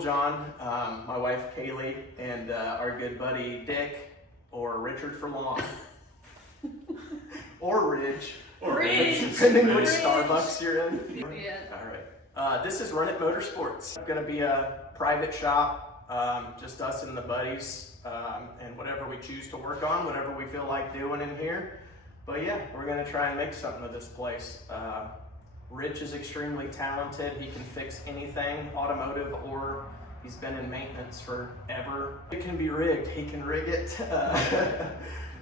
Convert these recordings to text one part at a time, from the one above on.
John, my wife Kaylee, and our good buddy Dick, or Richard for long, or Ridge, depending which Starbucks you're in. Yeah. All right. This is Runit Motorsports. It's going to be a private shop, just us and the buddies, and whatever we choose to work on, whatever we feel like doing in here. But yeah, we're going to try and make something of this place. Rich is extremely talented. He can fix anything, automotive, or he's been in maintenance forever. It can be rigged. He can rig it.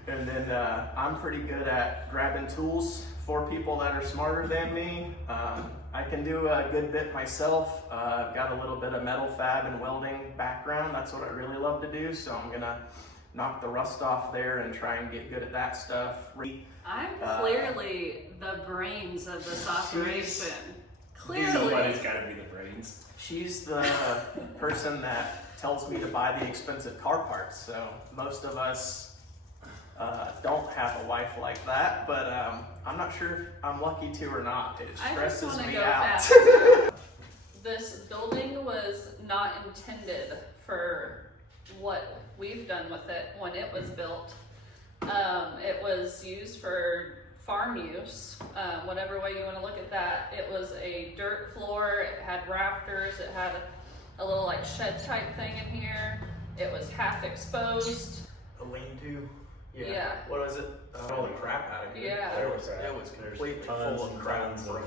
And then I'm pretty good at grabbing tools for people that are smarter than me. I can do a good bit myself. I've got a little bit of metal fab and welding background. That's what I really love to do. So I'm gonna knock the rust off there and try and get good at that stuff. I'm clearly the brains of this operation. Clearly. Somebody's got to be the brains. She's the person that tells me to buy the expensive car parts. So most of us don't have a wife like that, but I'm not sure if I'm lucky to or not. It stresses me out. This building was not intended for what we've done with it when it was built. It was used for farm use, whatever way you want to look at that. It was a dirt floor, it had rafters, it had a little like shed type thing in here. It was half exposed. A lean-to. Yeah. What was it? All the crap out of here. Yeah. It was completely full of crap from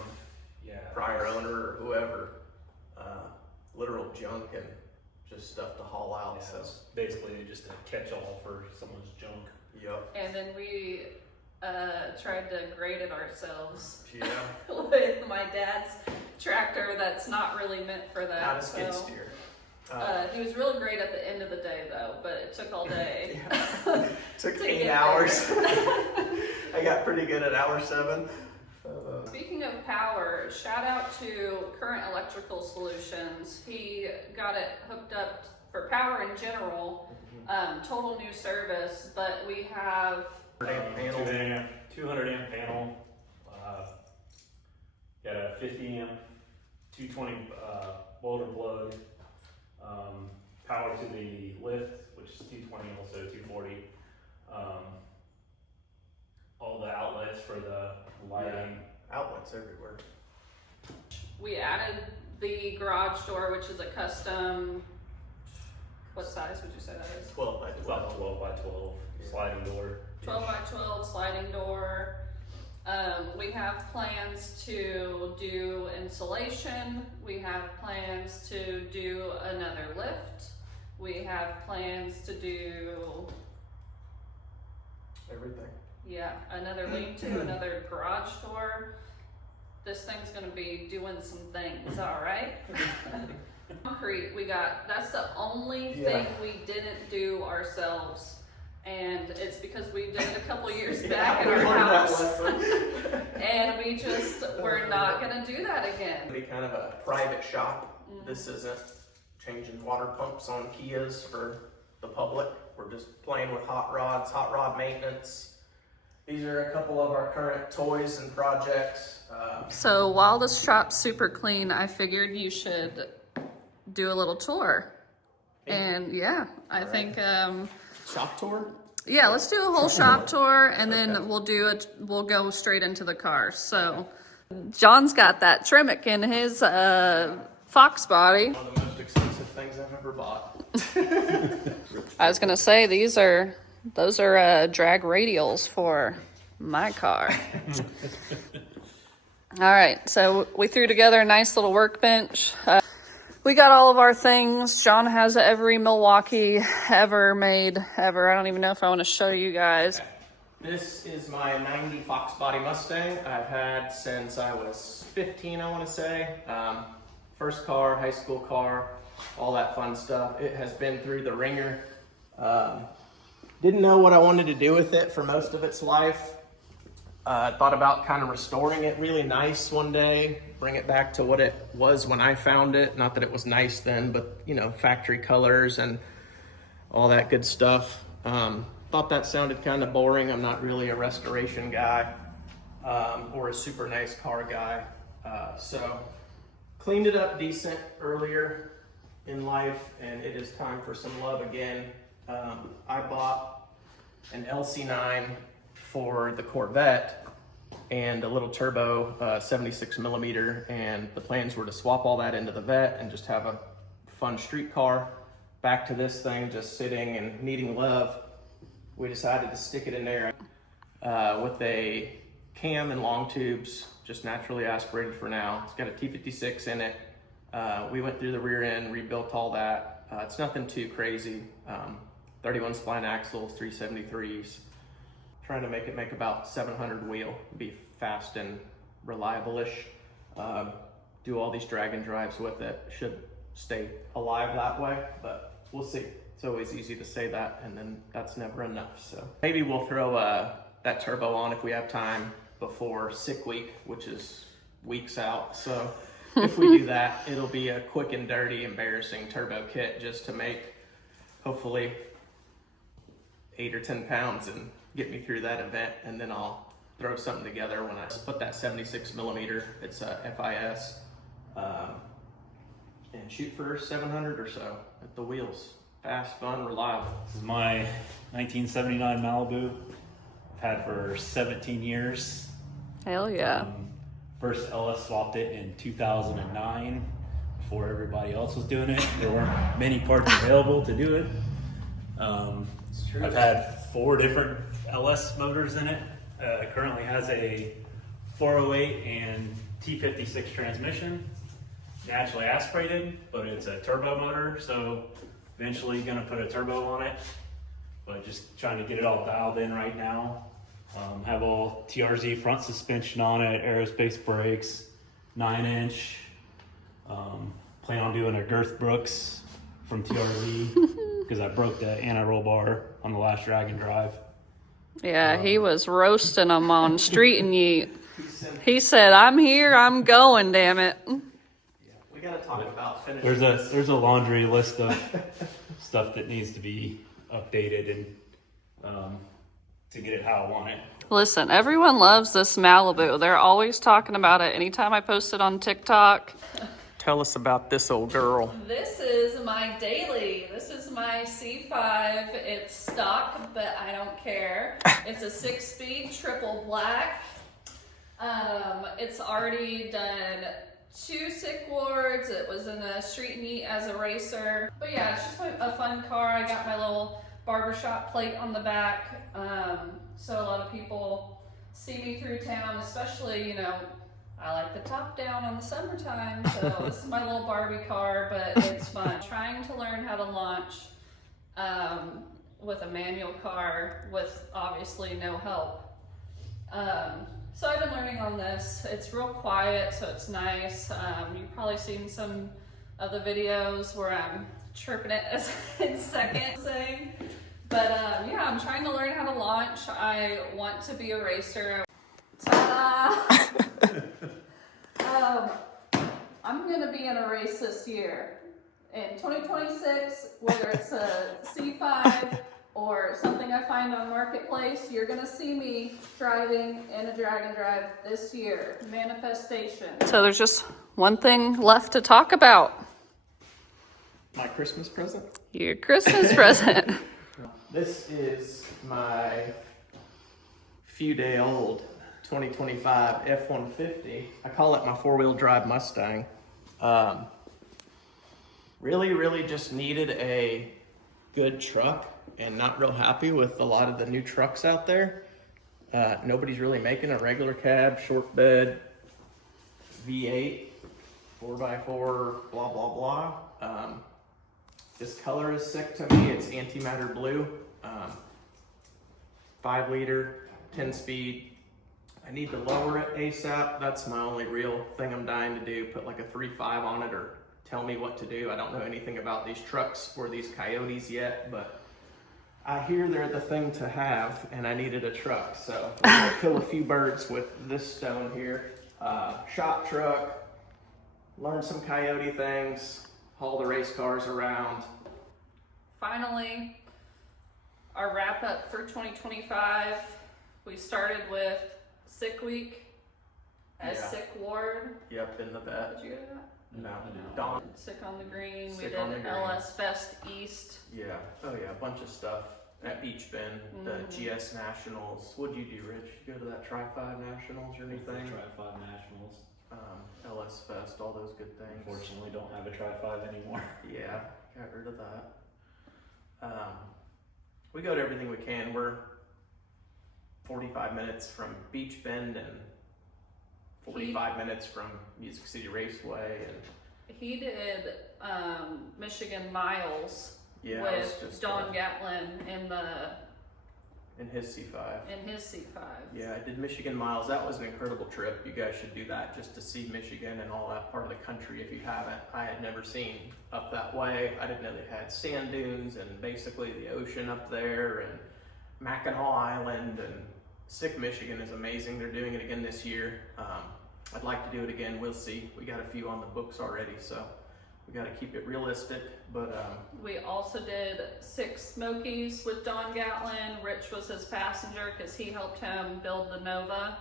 prior owner or whoever. Literal junk and just stuff to haul out. Yeah, so it's basically just a catch-all for someone's junk. Yep. And then we tried to grade it ourselves. Yeah. With my dad's tractor that's not really meant for that. Not a skid steer. He was really great at the end of the day though, but it took all day. Took 8 hours. I got pretty good at hour 7. Speaking of power, shout out to Current Electrical Solutions. He got it hooked up for power in general, total new service, but we have 200 amp panel, got a 50 amp, 220 motor plug, power to the lift, which is 220, also 240, all the outlets for the lighting. Yeah. Outlets everywhere. We added the garage door, which is a custom, what size would you say that is? 12 by 12. About 12 by 12 sliding door. 12 by 12 sliding door. We have plans to do insulation. We have plans to do another lift. We have plans to do Everything. yeah, another lean-to, another garage door. This thing's gonna be doing some things, all right? Concrete, that's the only thing we didn't do ourselves. And it's because we did it a couple years back in our house. And we're not gonna do that again. It'll be kind of a private shop. This isn't changing water pumps on Kias for the public. We're just playing with hot rods, hot rod maintenance. These are a couple of our current toys and projects. So while this shop's super clean, I figured you should do a little tour. And yeah, I think Shop tour? yeah, let's do a whole shop tour, and then we'll go straight into the cars. So John's got that Tremec in his Foxbody. One of the most expensive things I've ever bought. I was gonna say those are drag radials for my car. All right, so we threw together a nice little workbench. We got all of our things. John has every Milwaukee ever made, ever. I don't even know if I want to show you guys. This is my 90 Foxbody Mustang I've had since I was 15, I want to say. First car, high school car, all that fun stuff. It has been through the ringer. Didn't know what I wanted to do with it for most of its life. Thought about kind of restoring it really nice one day, bring it back to what it was when I found it. Not that it was nice then, but you know, factory colors and all that good stuff. Thought that sounded kind of boring. I'm not really a restoration guy or a super nice car guy. So cleaned it up decent earlier. in life, and it is time for some love again. I bought an LC9 for the Corvette and a little turbo 76 millimeter, and the plans were to swap all that into the Vet and just have a fun street car. Back to this thing just sitting and needing love. We decided to stick it in there with a cam and long tubes, just naturally aspirated for now. It's got a T56 in it. We went through the rear end, rebuilt all that. It's nothing too crazy. 31 spline axles, 373s. Trying to make it make about 700 wheel, be fast and reliable-ish. Do all these drag and drives with it. Should stay alive that way, but we'll see. It's always easy to say that, and then that's never enough. So maybe we'll throw that turbo on if we have time before sick week, which is weeks out. So if we do that, it'll be a quick and dirty, embarrassing turbo kit just to make hopefully 8 or 10 pounds and get me through that event, and then I'll throw something together when I put that 76 millimeter. It's a FIS, and shoot for 700 or so at the wheels. Fast, fun, reliable. This is my 1979 Malibu. I've had for 17 years. Hell yeah. First LS swapped it in 2009 before everybody else was doing it. There weren't many parts available to do it. I've had 4 different LS motors in it. It currently has a 408 and T56 transmission, naturally aspirated, but it's a turbo motor, so eventually gonna put a turbo on it, but just trying to get it all dialed in right now. Have all TRZ front suspension on it, aerospace brakes, 9-inch. Plan on doing a Girth Brooks from TRZ because I broke the anti-roll bar on the last drag and drive. Yeah, he was roasting them on Street and Yeet. He said, "I'm here, I'm going, damn it." We gotta talk about finishing. There's a laundry list of stuff that needs to be updated and to get it how I want it. Listen, everyone loves this Malibu. They're always talking about it anytime I post it on TikTok. Tell us about this old girl. This is my daily. This is my C5. It's stock, but I don't care. It's a 6-speed triple black. It's already done 2 sick wards. It was in a street and Yeet as a racer. But yeah, it's just a fun car. I got my little barbershop plate on the back. So a lot of people see me through town, especially, you know, I like the top down on the summertime, so this is my little Barbie car, but it's fun. Trying to learn how to launch with a manual car with obviously no help. So I've been learning on this. It's real quiet, so it's nice. You've probably seen some of the videos where I'm chirping it as in second saying. But yeah, I'm trying to learn how to launch. I want to be a racer. Ta-da! I'm gonna be in a race this year. In 2026, whether it's a C5 or something I find on Marketplace, you're gonna see me driving in a drag and drive this year. Manifestation. So there's just one thing left to talk about. My Christmas present? Your Christmas present. This is my few-day-old 2025 F150. I call it my 4-wheel drive Mustang. Really just needed a good truck and not real happy with a lot of the new trucks out there. Nobody's really making a regular cab, short bed, V8, 4x4, blah, blah, blah. This color is sick to me. It's antimatter blue, 5-liter, 10-speed. I need to lower it ASAP. That's my only real thing I'm dying to do. Put like a 3.5 on it or tell me what to do. I don't know anything about these trucks or these Coyotes yet, but I hear they're the thing to have, and I needed a truck. So I'm gonna kill a few birds with this stone here. Shop truck, learn some Coyote things, haul the race cars around. Finally, our wrap up for 2025. We started with sick week as sick ward. Yep, in the vet. Did you get that? No, I know. Dawn. Sick on the Green. We Sick did on the Green. LS Fest East. Yeah. Oh yeah, a bunch of stuff at Beach Bend. The GS Nationals. What'd you do, Rich? You go to that Tri-5 Nationals or anything? Tri-5 Nationals. LS Fest, all those good things. Unfortunately, don't have a Tri-5 anymore. Yeah, got rid of that. We go to everything we can. We're 45 minutes from Beach Bend and 45 minutes from Music City Raceway, and He did Michigan Miles yeah, I was with just, Don Gatlin in his C5. in his C5. Yeah, I did Michigan Miles. That was an incredible trip. You guys should do that just to see Michigan and all that part of the country if you haven't. I had never seen up that way. I didn't know they had sand dunes and basically the ocean up there and Mackinac Island, and Sick Michigan is amazing. They're doing it again this year. I'd like to do it again. We'll see. We got a few on the books already, so we got to keep it realistic. But We also did 6 Smokies with Don Gatlin. Rich was his passenger because he helped him build the Nova.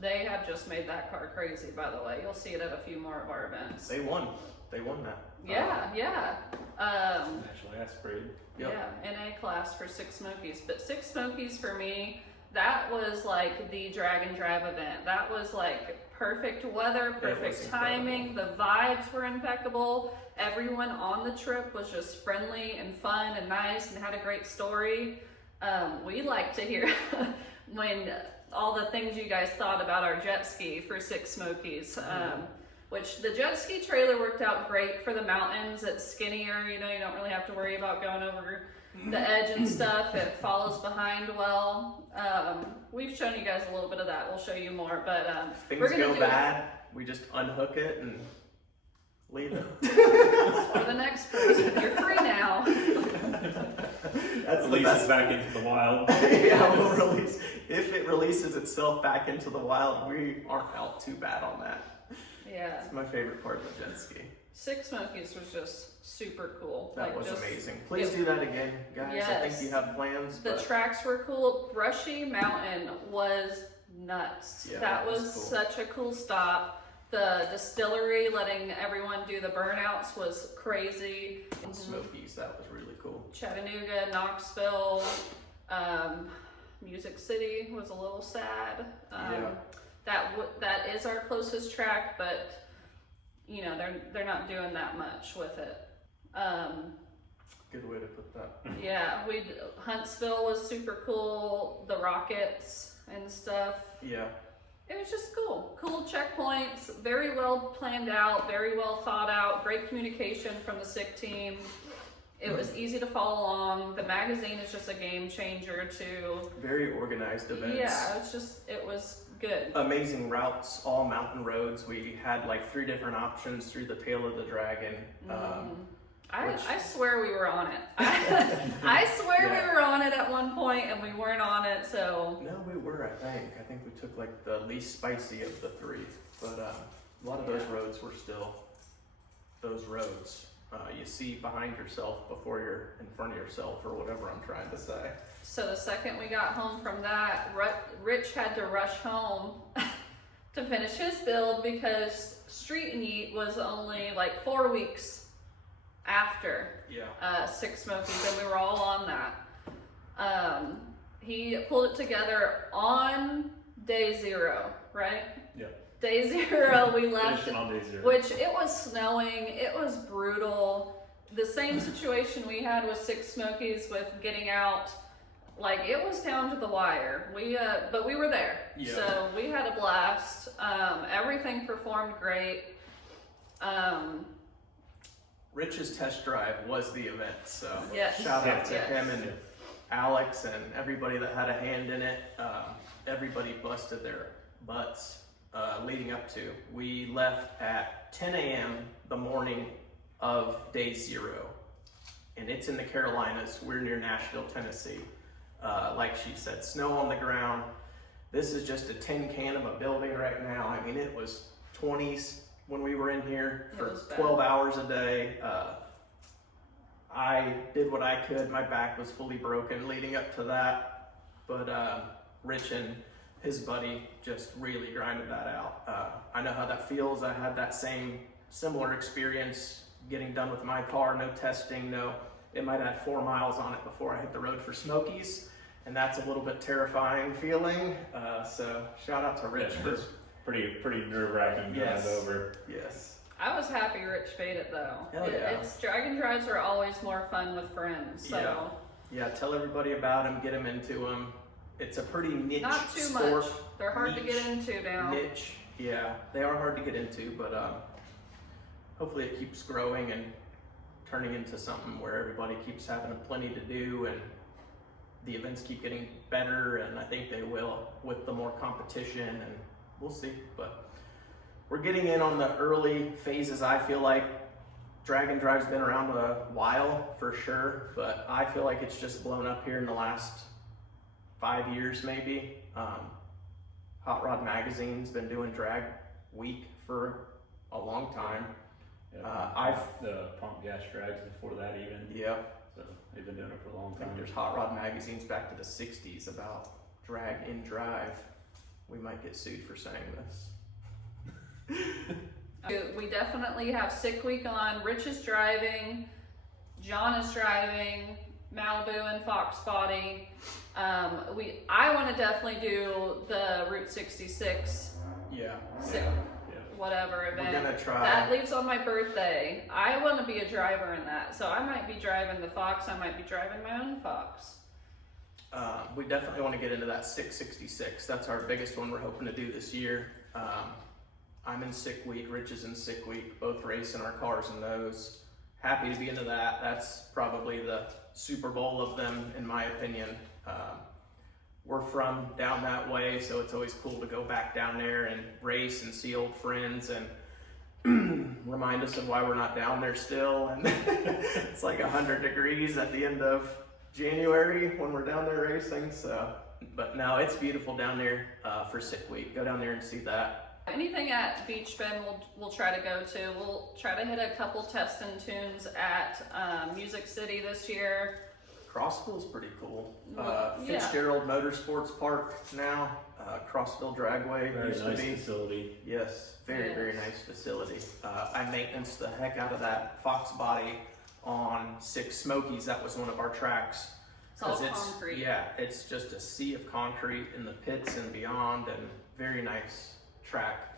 They have just made that car crazy, by the way. You'll see it at a few more of our events. they won. They won that. Yeah. Actually, that's great. Yep. Yeah, in A class for 6 Smokies. But 6 Smokies for me, that was like the drag and drive event. That was like perfect weather, perfect timing. The vibes were impeccable. Everyone on the trip was just friendly and fun and nice and had a great story. We like to hear when all the things you guys thought about our jet ski for 6 Smokies. Which the jet ski trailer worked out great for the mountains. It's skinnier, you know, you don't really have to worry about going over the edge and stuff. It follows behind well. We've shown you guys a little bit of that. We'll show you more, but Things we're gonna go do bad, we just unhook it and leave it. for the next person. You're free now. That's the Release best. it back into the wild. Yeah, we'll release. If it releases itself back into the wild, we aren't out too bad on that. Yeah. It's my favorite part of the jet ski. 6 Smokies was just super cool. That Like, was just- amazing. Please do that again, guys. I think Yes. you have plans. The But tracks were cool. Brushy Mountain was nuts. Yeah, that that was was cool. such a cool stop. The distillery letting everyone do the burnouts was crazy. Smokies, that was really cool. Chattanooga, Knoxville, Music City was a little sad. Yeah. That is our closest track, but you know they're not doing that much with it. Good way to put that. Yeah, Huntsville was super cool. The Rockets and stuff. Yeah. It was just cool. Cool checkpoints, very well planned out, very well thought out, great communication from the SICK team. It was easy to follow along. The magazine is just a game changer too. Very organized events. Yeah, it was good. Amazing routes, all mountain roads. We had like 3 different options through the tail of the dragon. I swear we were on it. I swear Yeah. we were on it at one point and we weren't on it, so. No, we were, I think. I think we took like the least spicy of the 3. But a lot of those roads were still those roads. You see behind yourself before you're in front of yourself, or whatever I'm trying to say. So the second we got home from that, Rich had to rush home to finish his build because Street and Yeet was only like 4 weeks after Yeah. 6 Smokies, and we were all on that. He pulled it together on day 0, right? Yeah. Day 0, we left. Finishing on day 0. Which it was snowing, it was brutal. The same situation we had with 6 Smokies with getting out, like it was down to the wire. But we were there, Yeah. so we had a blast. Everything performed great. Rich's test drive was the event, so Yes. shout out to Yes. him and Alex and everybody that had a hand in it. Everybody busted their butts leading up to. We left at 10 a.m. the morning of day 0, and it's in the Carolinas. We're near Nashville, Tennessee. Like she said, snow on the ground. This is just a tin can of a building right now. I mean, it was 20s when we were in here It for was bad. 12 hours a day. I did what I could. My back was fully broken leading up to that, but Rich and his buddy just really grinded that out. I know how that feels. I had that similar experience getting done with my car, no testing, it might have had 4 miles on it before I hit the road for Smokies, and that's a little bit terrifying feeling. So shout out to Rich for pretty nerve-wracking drive over. Yes. I was happy Rich made it though. Hell yeah. It's drag drives are always more fun with friends. So Yeah, tell everybody about them, get them into them. It's a pretty niche not too sport. much. They're hard to get into now. Niche, yeah, they are hard to get into, but hopefully it keeps growing and turning into something where everybody keeps having plenty to do, and the events keep getting better, and I think they will with the more competition, and we'll see. But we're getting in on the early phases. I feel like drag and drive's been around a while for sure, but I feel like it's just blown up here in the last 5 years maybe. Hot Rod Magazine's been doing Drag Week for a long time. Yeah, the pump gas drags before that even. Yeah. So they've been doing it for a long I think time. there's Hot Rod Magazine's back to the 60s about drag in drive. We might get sued for saying this. We definitely have Sick Week on. Rich is driving, John is driving, Malibu and Foxbody. I want to definitely do the Route 66 Yeah. whatever event. We're gonna try. That leaves on my birthday. I want to be a driver in that, so I might be driving the Fox. I might be driving my own Fox. We definitely want to get into that 666. That's our biggest one we're hoping to do this year. I'm in Sick Week, Rich is in Sick Week, both racing our cars in those. Happy to be into that. That's probably the Super Bowl of them, in my opinion. We're from down that way, so it's always cool to go back down there and race and see old friends and remind us of why we're not down there still. And it's like 100 degrees at the end of January when we're down there racing. So, but no, it's beautiful down there for Sick Week. Go down there and see that. Anything at Beach Bend we'll try to go to. We'll try to hit a couple test and tunes at Music City this year. Crossville's pretty cool. Yeah. Fitzgerald Motorsports Park now. Crossville Dragway Very used nice to be. facility. Yes, very, Yes. very nice facility. I maintenance the heck out of that Foxbody on 6 Smokies. That was one of our tracks. It's all 'Cause concrete. Yeah, it's just a sea of concrete in the pits and beyond, and very nice track.